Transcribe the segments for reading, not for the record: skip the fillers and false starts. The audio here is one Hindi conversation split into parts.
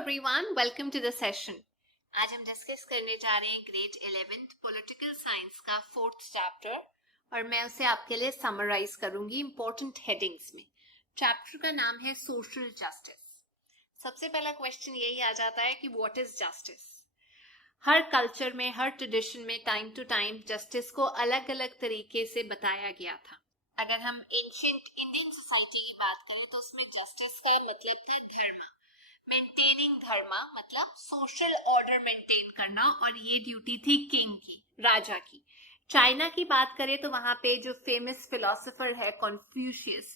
everyone, welcome to the session. आज हम डिस्कस करने जा रहे हैं ग्रेड 11th पॉलिटिकल साइंस का 4th चैप्टर और मैं उसे आपके लिए समराइज करूंगी इंपॉर्टेंट हेडिंग्स में। चैप्टर का नाम है सोशल जस्टिस। सबसे पहला क्वेश्चन यही आ जाता है कि what is justice. Her culture में, हर ट्रेडिशन में टाइम टू टाइम जस्टिस को अलग अलग तरीके से बताया गया था। अगर हम एंशिएंट इंडियन सोसाइटी की बात करें तो उसमें जस्टिस का मतलब था धर्म, मेंटेनिंग धर्म मतलब सोशल ऑर्डर मेंटेन करना, और ये ड्यूटी थी किंग की, राजा की। चाइना की बात करें तो वहां पे जो फेमस फिलोसोफर है कॉन्फ्यूशियस,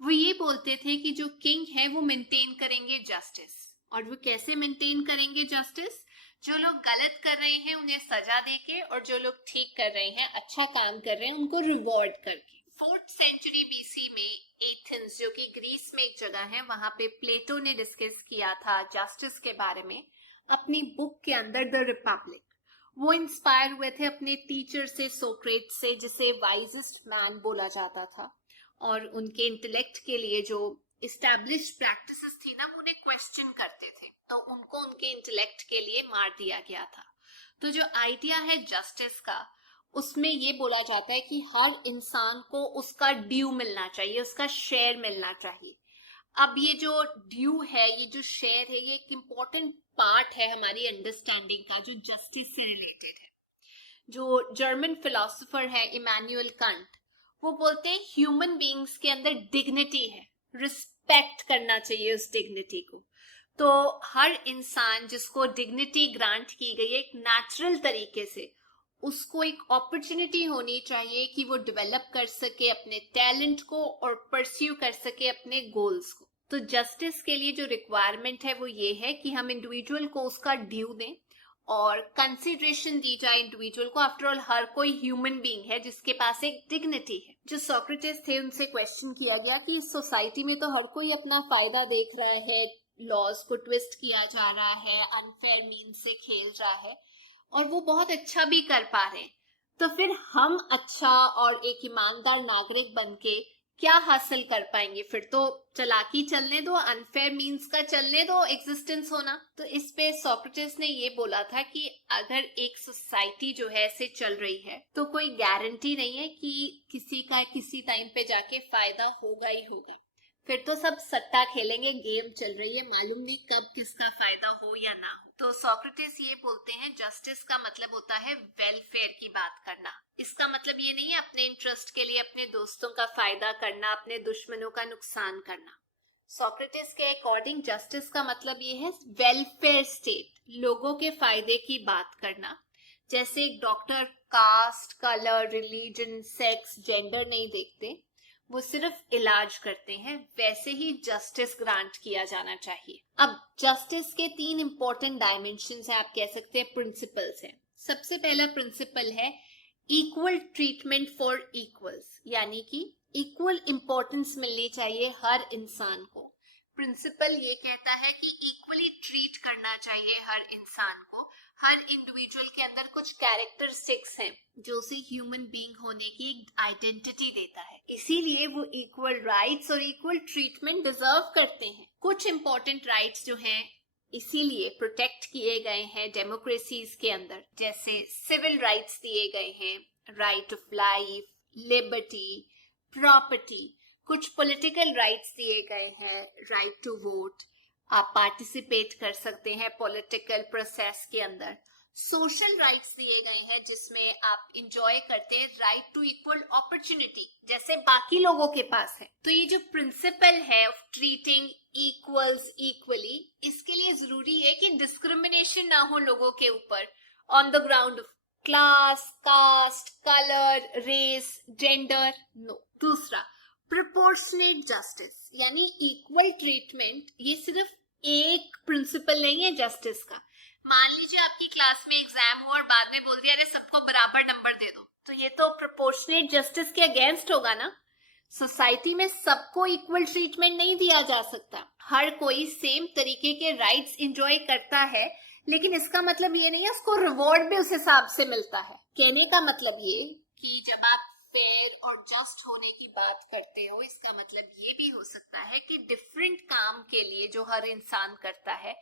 वो ये बोलते थे कि जो किंग है वो मेंटेन करेंगे जस्टिस। और वो कैसे मेंटेन करेंगे जस्टिस? जो लोग गलत कर रहे हैं उन्हें सजा देके, और जो लोग ठीक कर रहे हैं, अच्छा काम कर रहे हैं, उनको रिवॉर्ड करके। 4th सेंचुरी बीसी में एथेंस, जो कि ग्रीस में एक जगह है, वहां पे प्लेटो ने डिस्कस किया था जस्टिस के बारे में अपनी बुक के अंदर द रिपब्लिक। वो इंस्पायर हुए थे अपने टीचर से, सोक्रेट्स से, जिसे वाइजेस्ट मैन बोला जाता था, और उनके इंटेलेक्ट के लिए जो एस्टैब्लिश्ड प्रैक्टिसेस थी ना, वो उन्हें क्वेश्चन करते थे, तो उनको उनके इंटेलेक्ट के लिए मार दिया गया था। तो जो आइडिया है जस्टिस का, उसमें ये बोला जाता है कि हर इंसान को उसका ड्यू मिलना चाहिए, उसका शेयर मिलना चाहिए। अब ये जो ड्यू है, ये जो शेयर है, ये एक इम्पोर्टेंट पार्ट है हमारी अंडरस्टैंडिंग का जो जस्टिस से रिलेटेड है। जो जर्मन फिलोसोफर है इमैनुअल कांट, वो बोलते हैं ह्यूमन बीइंग्स के अंदर डिग्निटी है, रिस्पेक्ट करना चाहिए उस डिग्निटी को। तो हर इंसान जिसको डिग्निटी ग्रांट की गई है एक नेचुरल तरीके से, उसको एक अपॉर्चुनिटी होनी चाहिए कि वो डेवलप कर सके अपने टैलेंट को और परस्यू कर सके अपने गोल्स को। तो जस्टिस के लिए जो रिक्वायरमेंट है वो ये है कि हम इंडिविजुअल को उसका ड्यू दें और कंसिडरेशन दी जाए इंडिविजुअल को। आफ्टर ऑल हर कोई ह्यूमन बीइंग है जिसके पास एक डिग्निटी है। जो सोक्रेटिस थे उनसे क्वेश्चन किया गया कि इस सोसाइटी में तो हर कोई अपना फायदा देख रहा है, लॉज को ट्विस्ट किया जा रहा है, अनफेयर मीन्स से खेल रहा है, और वो बहुत अच्छा भी कर पा रहे हैं, तो फिर हम अच्छा और एक ईमानदार नागरिक बनके क्या हासिल कर पाएंगे? फिर तो चालाकी चलने दो, अनफेयर मीन्स का चलने दो एग्जिस्टेंस होना। तो इस पे सोक्रेटिस ने ये बोला था कि अगर एक सोसाइटी जो है ऐसे चल रही है तो कोई गारंटी नहीं है कि किसी का किसी टाइम पे जाके फायदा होगा ही होगा। फिर तो सब सट्टा खेलेंगे, गेम चल रही है, मालूम नहीं कब किसका फायदा हो या ना हो। तो सोक्रेटिस ये बोलते हैं जस्टिस का मतलब होता है वेलफेयर की बात करना। इसका मतलब ये नहीं है अपने इंटरेस्ट के लिए अपने दोस्तों का फायदा करना, अपने दुश्मनों का नुकसान करना। सोक्रेटिस के अकॉर्डिंग जस्टिस का मतलब ये है वेलफेयर स्टेट, लोगों के फायदे की बात करना। जैसे एक doctor caste, colour, religion, sex, gender नहीं देखते, वो सिर्फ इलाज करते हैं, वैसे ही जस्टिस ग्रांट किया जाना चाहिए। अब जस्टिस के 3 इंपॉर्टेंट डायमेंशंस हैं, आप कह सकते हैं प्रिंसिपल्स हैं। सबसे पहला प्रिंसिपल है इक्वल ट्रीटमेंट फॉर इक्वल्स, यानी कि इक्वल इंपॉर्टेंस मिलनी चाहिए हर इंसान को। प्रिंसिपल ये कहता है कि इक्वली ट्रीट करना चाहिए हर इंसान को। हर इंडिविजुअल के अंदर कुछ कैरेक्टरिस्टिक्स हैं जो उसे ह्यूमन बीइंग होने की एक आइडेंटिटी देता है, इसीलिए वो इक्वल राइट्स और इक्वल ट्रीटमेंट डिजर्व करते हैं। कुछ इंपॉर्टेंट राइट्स जो हैं इसीलिए प्रोटेक्ट किए गए हैं डेमोक्रेसीज के अंदर, जैसे सिविल राइट्स दिए गए हैं, right of life, liberty, property. कुछ पॉलिटिकल राइट्स दिए गए हैं, राइट टू वोट, आप पार्टिसिपेट कर सकते हैं पॉलिटिकल प्रोसेस के अंदर। सोशल राइट्स दिए गए हैं जिसमें आप इंजॉय करते हैं राइट टू इक्वल अपॉर्चुनिटी, जैसे बाकी लोगों के पास है। तो ये जो प्रिंसिपल है ऑफ ट्रीटिंग इक्वल्स इक्वली, इसके लिए जरूरी है कि डिस्क्रिमिनेशन ना हो लोगों के ऊपर on the ground of class, caste, colour, race, gender, no. दूसरा प्रोपोर्शनेट जस्टिस, यानी इक्वल ट्रीटमेंट। ये सिर्फ एक प्रिंसिपल नहीं है जस्टिस का। मान लीजिए आपकी क्लास में एग्जाम हो और बाद में बोल दिया अरे सबको बराबर नंबर दे दो, तो ये तो प्रोपोर्शनेट जस्टिस के अगेंस्ट होगा ना। सोसाइटी में सबको इक्वल ट्रीटमेंट नहीं दिया जा सकता, हर कोई सेम तरीके के राइट्स एंजॉय करता है, लेकिन इसका मतलब ये नहीं है उसको रिवॉर्ड भी उस हिसाब से मिलता है। कहने का मतलब ये कि जब आप फेयर और जस्ट होने की बात करते हो, इसका मतलब ये भी हो सकता है कि डिफरेंट काम के लिए जो हर इंसान करता है,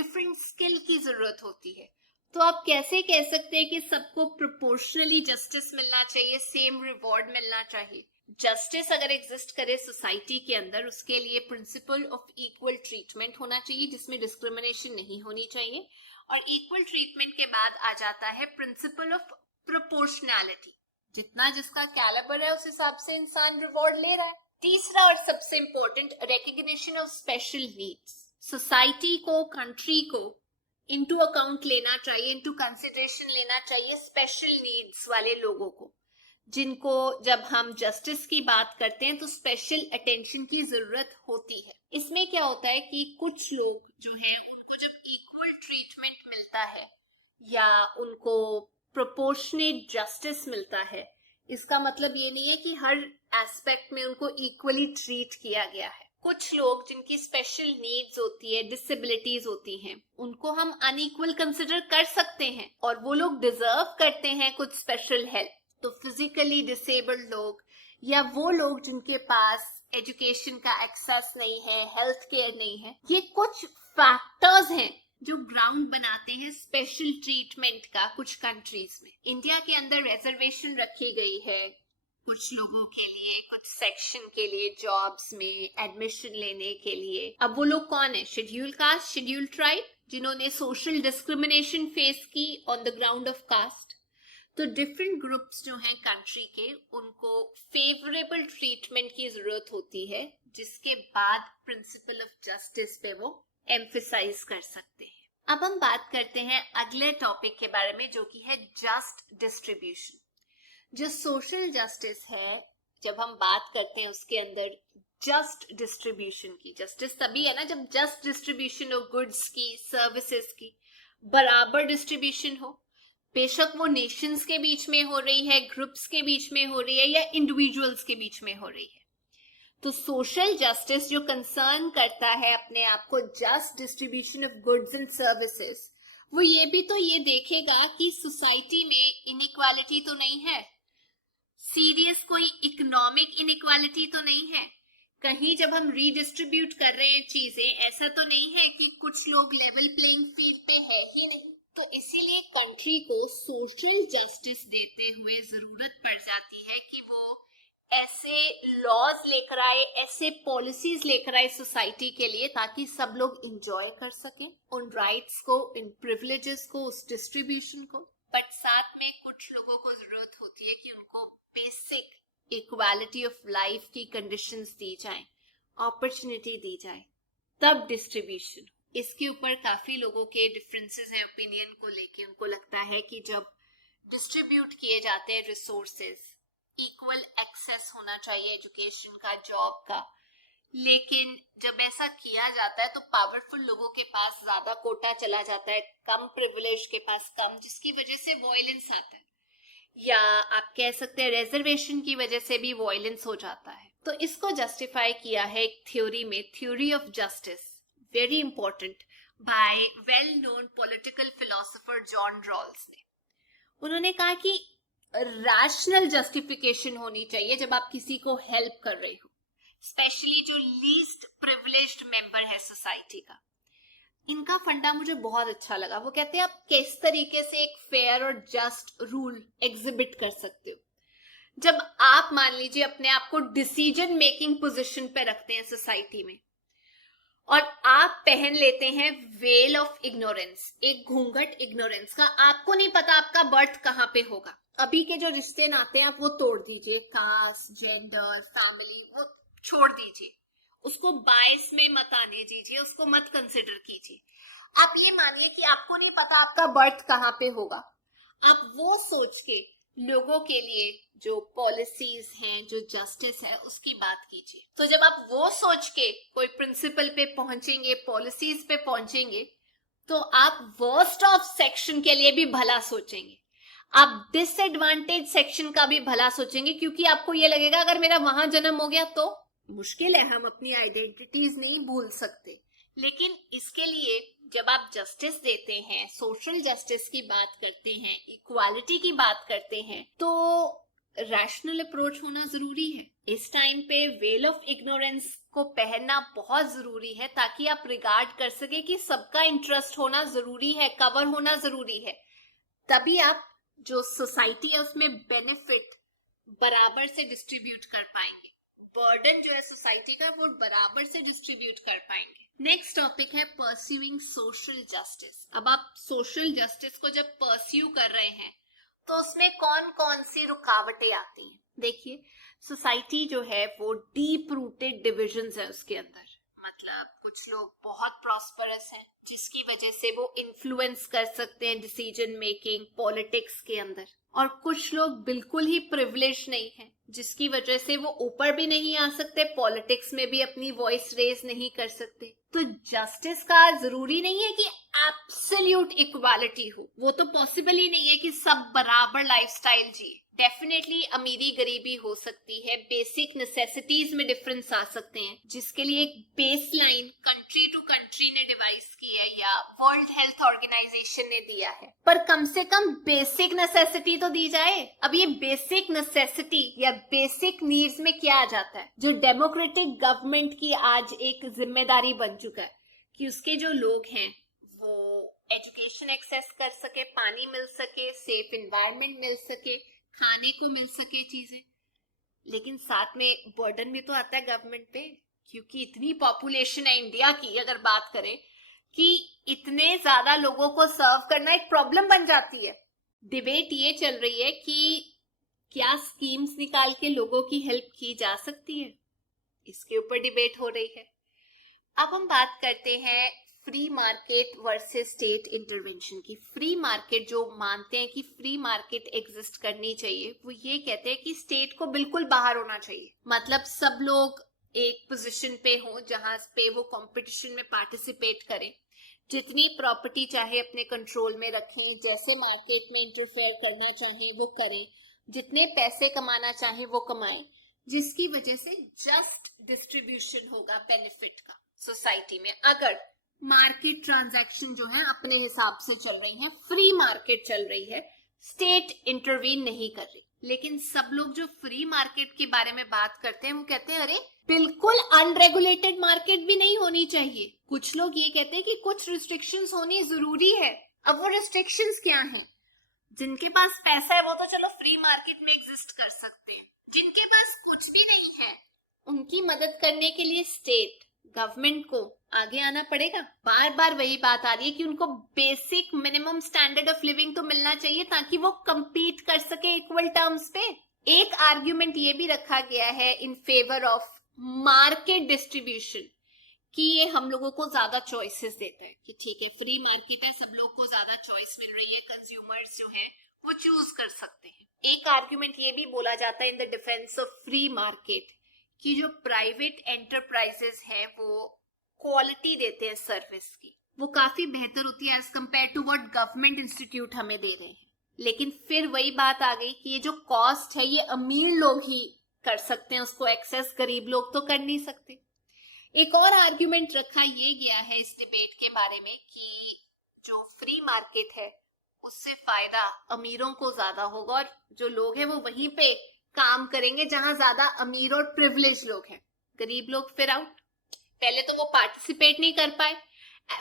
डिफरेंट स्किल की जरूरत होती है। तो आप कैसे कह सकते हैं कि सबको प्रोपोर्शनली जस्टिस मिलना चाहिए, सेम रिवॉर्ड मिलना चाहिए? जस्टिस अगर एग्जिस्ट करे सोसाइटी के अंदर, उसके लिए प्रिंसिपल ऑफ इक्वल ट्रीटमेंट होना चाहिए, जिसमें डिस्क्रिमिनेशन नहीं होनी चाहिए। और इक्वल ट्रीटमेंट के बाद आ जाता है प्रिंसिपल ऑफ प्रोपोर्शनैलिटी, जितना जिसका कैलिबर है उस हिसाब से इंसान रिवॉर्ड ले रहा है। तीसरा और सबसे important, recognition of special needs. Society को, कंट्री को इनटू अकाउंट लेना चाहिए, इनटू कंसिडरेशन लेना चाहिए स्पेशल नीड्स वाले लोगों को, जिनको जब हम जस्टिस की बात करते हैं तो स्पेशल अटेंशन की जरूरत होती है। इसमें क्या होता है कि कुछ लोग जो हैं उनको जब इक्वल ट्रीटमेंट मिलता है या उनको प्रोपोर्शनेट जस्टिस मिलता है, इसका मतलब ये नहीं है कि हर एस्पेक्ट में उनको इक्वली ट्रीट किया गया है। कुछ लोग जिनकी स्पेशल नीड्स होती है, डिसेबिलिटीज होती हैं, उनको हम अनइक्वल कंसिडर कर सकते हैं और वो लोग डिजर्व करते हैं कुछ स्पेशल हेल्प। तो फिजिकली डिसेबल्ड लोग या वो लोग जिनके पास एजुकेशन का एक्सेस नहीं है, हेल्थ केयर नहीं है, ये कुछ फैक्टर्स हैं जो ग्राउंड बनाते हैं स्पेशल ट्रीटमेंट का कुछ कंट्रीज में। इंडिया के अंदर रिजर्वेशन रखी गई है कुछ लोगों के लिए, कुछ सेक्शन के लिए, जॉब्स में एडमिशन लेने के लिए। अब वो लोग कौन है? शेड्यूल कास्ट, शेड्यूल ट्राइब, जिन्होंने सोशल डिस्क्रिमिनेशन फेस की on the ground of caste. तो डिफरेंट ग्रुप्स जो हैं कंट्री के, उनको फेवरेबल ट्रीटमेंट की जरूरत होती है, जिसके बाद प्रिंसिपल ऑफ जस्टिस पे वो एम्फसाइज कर सकते हैं। अब हम बात करते हैं अगले टॉपिक के बारे में, जो कि है जस्ट डिस्ट्रीब्यूशन। जो सोशल जस्टिस है, जब हम बात करते हैं उसके अंदर जस्ट डिस्ट्रीब्यूशन की, जस्टिस तभी है ना जब जस्ट डिस्ट्रीब्यूशन हो, गुड्स की, सर्विसेज की, बराबर डिस्ट्रीब्यूशन हो, बेशक वो नेशंस के बीच में हो रही है, ग्रुप्स के बीच में हो रही है या इंडिविजुअल्स के बीच में हो रही है। तो सोशल जस्टिस जो कंसर्न करता है अपने आप को just distribution of goods and services, वो ये भी तो ये देखेगा कि सोसाइटी में इनइक्वालिटी तो नहीं है, सीरियस कोई इकोनॉमिक इनइक्वालिटी तो नहीं है, कहीं जब हम रीडिस्ट्रीब्यूट कर रहे हैं चीजें, ऐसा तो नहीं है कि कुछ लोग लेवल प्लेइंग फील्ड पे है ही नहीं। तो इसीलिए कंट्री को सोशल जस्टिस देते हुए जरूरत पड़ जाती है कि वो ऐसे लॉज लेकर आए, ऐसे पॉलिसीज लेकर आए सोसाइटी के लिए, ताकि सब लोग इंजॉय कर सकें उन राइट्स को, इन प्रिविलेजेस को, उस डिस्ट्रीब्यूशन को। बट साथ में कुछ लोगों को जरूरत होती है कि उनको बेसिक इक्वालिटी ऑफ लाइफ की कंडीशंस दी जाए, अपॉर्चुनिटी दी जाए, तब डिस्ट्रीब्यूशन। इसके ऊपर काफी लोगों के डिफरेंसेस हैं ओपिनियन को लेके। उनको लगता है कि जब डिस्ट्रीब्यूट किए जाते हैं रिसोर्सेज, इक्वल एक्सेस होना चाहिए एजुकेशन का, जॉब का, लेकिन जब ऐसा किया जाता है तो पावरफुल लोगों के पास ज्यादा कोटा चला जाता है, कम प्रिविलेज के पास कम, जिसकी वजह से वॉयलेंस आता है, या आप कह सकते हैं रिजर्वेशन की वजह से भी वॉयलेंस हो जाता है। तो इसको जस्टिफाई किया है एक थ्योरी में, theory of justice, very important, by well known political philosopher John Rawls ने। उन्होंने कहा कि रैशनल जस्टिफिकेशन होनी चाहिए जब आप किसी को हेल्प कर रहे हो, स्पेशली जो लीस्ट प्रिविलेज्ड मेंबर है सोसाइटी का। इनका फंडा मुझे बहुत अच्छा लगा। वो कहते हैं आप किस तरीके से एक फेयर और जस्ट रूल एग्जिबिट कर सकते हो। जब आप मान लीजिए अपने आप को डिसीजन मेकिंग पोजीशन पे रखते हैं सोसाइटी में, और आप पहन लेते हैं वेल ऑफ इग्नोरेंस, एक घूंघट इग्नोरेंस का, आपको नहीं पता आपका बर्थ कहां पे होगा। अभी के जो रिश्ते नाते हैं आप वो तोड़ दीजिए, कास्ट, जेंडर, फैमिली, वो छोड़ दीजिए, उसको बायस में मत आने दीजिए, उसको मत कंसिडर कीजिए। आप ये मानिए कि आपको नहीं पता आपका बर्थ कहां पे होगा। आप वो सोच के लोगों के लिए जो पॉलिसीज हैं, जो जस्टिस है, उसकी बात कीजिए। तो जब आप वो सोच के कोई प्रिंसिपल पे पहुंचेंगे, पॉलिसीज पे पहुंचेंगे, तो आप वर्स्ट ऑफ सेक्शन के लिए भी भला सोचेंगे, आप डिसएडवांटेज सेक्शन का भी भला सोचेंगे, क्योंकि आपको ये लगेगा अगर मेरा वहां जन्म हो गया तो मुश्किल है, हम अपनी आइडेंटिटीज नहीं भूल सकते। लेकिन इसके लिए जब आप जस्टिस देते हैं, सोशल जस्टिस की बात करते हैं, इक्वालिटी की बात करते हैं, तो रैशनल अप्रोच होना जरूरी है। इस टाइम पे वेल ऑफ इग्नोरेंस को पहनना बहुत जरूरी है ताकि आप रिगार्ड कर सके कि सबका इंटरेस्ट होना जरूरी है, कवर होना जरूरी है। तभी आप जो सोसाइटी है उसमें बेनिफिट बराबर से डिस्ट्रीब्यूट कर पाएंगे, बर्डन जो है सोसाइटी का वो बराबर से डिस्ट्रीब्यूट कर पाएंगे। नेक्स्ट टॉपिक है परस्यूइंग सोशल जस्टिस। अब आप सोशल जस्टिस को जब परस्यू कर रहे हैं तो उसमें कौन कौन सी रुकावटें आती हैं। देखिए, सोसाइटी जो है वो डीप रूटेड डिविजन्स है उसके अंदर। मतलब कुछ लोग बहुत प्रॉस्परस हैं जिसकी वजह से वो इन्फ्लुएंस कर सकते हैं डिसीजन मेकिंग पॉलिटिक्स के अंदर, और कुछ लोग बिल्कुल ही प्रिविलेज नहीं है जिसकी वजह से वो ऊपर भी नहीं आ सकते, पॉलिटिक्स में भी अपनी वॉइस रेज नहीं कर सकते। तो जस्टिस का जरूरी नहीं है कि एब्सोल्यूट इक्वालिटी हो, वो तो पॉसिबल ही नहीं है कि सब बराबर लाइफस्टाइल जिए। डेफिनेटली अमीरी गरीबी हो सकती है, बेसिक नेसेसिटीज में डिफरेंस आ सकते हैं, जिसके लिए एक base line country to country ने डिवाइस की है या वर्ल्ड हेल्थ ऑर्गेनाइजेशन ने दिया है, पर कम से कम बेसिक नेसेसिटी तो दी जाए। अब ये बेसिक नेसेसिटी या बेसिक नीड्स में क्या आ जाता है, जो डेमोक्रेटिक गवर्नमेंट की आज एक जिम्मेदारी बन चुका है कि उसके जो लोग हैं वो एजुकेशन एक्सेस कर सके, पानी मिल सके, सेफ एनवायरनमेंट मिल सके, खाने को मिल सके चीजें। लेकिन साथ में बर्डन भी तो आता है गवर्नमेंट पे, क्योंकि इतनी पॉपुलेशन है इंडिया की, अगर बात करें कि इतने ज्यादा लोगों को सर्व करना एक प्रॉब्लम बन जाती है। डिबेट ये चल रही है कि क्या स्कीम्स निकाल के लोगों की हेल्प की जा सकती है, इसके ऊपर डिबेट हो रही है। अब हम बात करते हैं free market versus state intervention की। फ्री मार्केट जो मानते हैं कि फ्री मार्केट एग्जिस्ट करनी चाहिए, वो ये कहते हैं कि स्टेट को बिल्कुल बाहर होना चाहिए। मतलब सब लोग एक पोजीशन पे हो जहां पे वो कंपटीशन में पार्टिसिपेट करें, जितनी प्रॉपर्टी चाहे अपने कंट्रोल में रखें, जैसे मार्केट में इंटरफेयर करना चाहे वो करें, जितने पैसे कमाना चाहे वो कमाएं, जिसकी वजह से जस्ट डिस्ट्रीब्यूशन होगा बेनिफिट का सोसाइटी में। अगर मार्केट ट्रांजैक्शन जो है अपने हिसाब से चल रही है, फ्री मार्केट चल रही है, स्टेट इंटरवीन नहीं कर रही। लेकिन सब लोग जो फ्री मार्केट के बारे में बात करते हैं वो कहते हैं अरे बिल्कुल अनरेगुलेटेड मार्केट भी नहीं होनी चाहिए। कुछ लोग ये कहते हैं कि कुछ रिस्ट्रिक्शंस होनी जरूरी है। अब वो रिस्ट्रिक्शंस क्या हैं? जिनके पास पैसा है वो तो चलो फ्री मार्केट में एग्जिस्ट कर सकते हैं, जिनके पास कुछ भी नहीं है उनकी मदद करने के लिए स्टेट गवर्नमेंट को आगे आना पड़ेगा। बार बार वही बात आ रही है कि उनको basic minimum standard of living तो मिलना चाहिए ताकि वो compete कर सके इक्वल टर्म्स पे। एक आर्ग्यूमेंट ये भी रखा गया है in favour of market distribution कि ये हम लोगों को ज्यादा चॉइसेस देता है कि ठीक है फ्री मार्केट है, सब लोग को ज्यादा चॉइस मिल रही है, कंज्यूमर्स जो हैं वो चूज कर सकते हैं। एक आर्ग्यूमेंट ये भी बोला जाता है in the defence of free market कि जो प्राइवेट एंटरप्राइजेस हैं वो क्वालिटी देते हैं सर्विस की, वो काफी बेहतर होती है as compare to what government institute हमें दे रहे हैं। लेकिन फिर वही बात आ गई कि ये जो कॉस्ट है ये अमीर लोग ही कर सकते हैं, उसको एक्सेस गरीब लोग तो कर नहीं सकते। एक और आर्ग्यूमेंट रखा ये गया है इस डिबेट के बारे में कि जो फ्री मार्केट है उससे फायदा अमीरों को ज्यादा होगा और जो लोग हैं वो वहीं पे काम करेंगे जहां ज्यादा अमीर और प्रिविलेज लोग हैं, गरीब लोग फिर आउट। पहले तो वो पार्टिसिपेट नहीं कर पाए,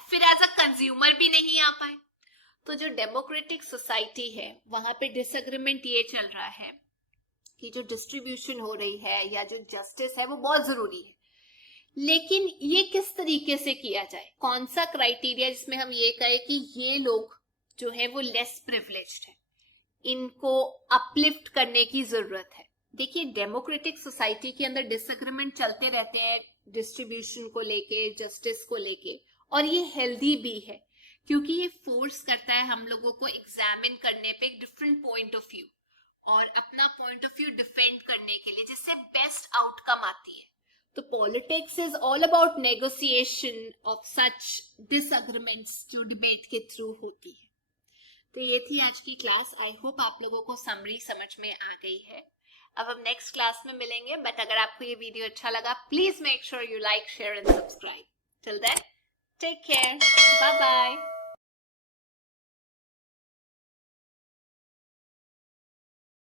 फिर एज अ कंज्यूमर भी नहीं आ पाए। तो जो डेमोक्रेटिक सोसाइटी है वहां पे डिसएग्रीमेंट ये चल रहा है कि जो डिस्ट्रीब्यूशन हो रही है या जो जस्टिस है वो बहुत जरूरी है, लेकिन ये किस तरीके से किया जाए, कौन सा क्राइटेरिया जिसमें हम ये कहें कि ये लोग जो है वो लेस प्रिविलेज्ड है, इनको अपलिफ्ट करने की जरूरत है। देखिए डेमोक्रेटिक सोसाइटी के अंदर डिसएग्रीमेंट चलते रहते हैं डिस्ट्रीब्यूशन को लेके, जस्टिस को लेके, और ये हेल्दी भी है क्योंकि ये फोर्स करता है हम लोगों को एग्जामिन करने पे एक डिफरेंट पॉइंट ऑफ व्यू और अपना पॉइंट ऑफ व्यू डिफेंड करने के लिए, जिससे बेस्ट आउटकम आती है। तो politics is all about negotiation of such disagreements जो डिबेट के थ्रू होती है। तो ये थी आज की क्लास। आई होप आप लोगों को समरी समझ में आ गई है। अब हम नेक्स्ट क्लास में मिलेंगे, बट अगर आपको ये वीडियो अच्छा लगा please make sure you like, share and subscribe. Till then take care, bye bye.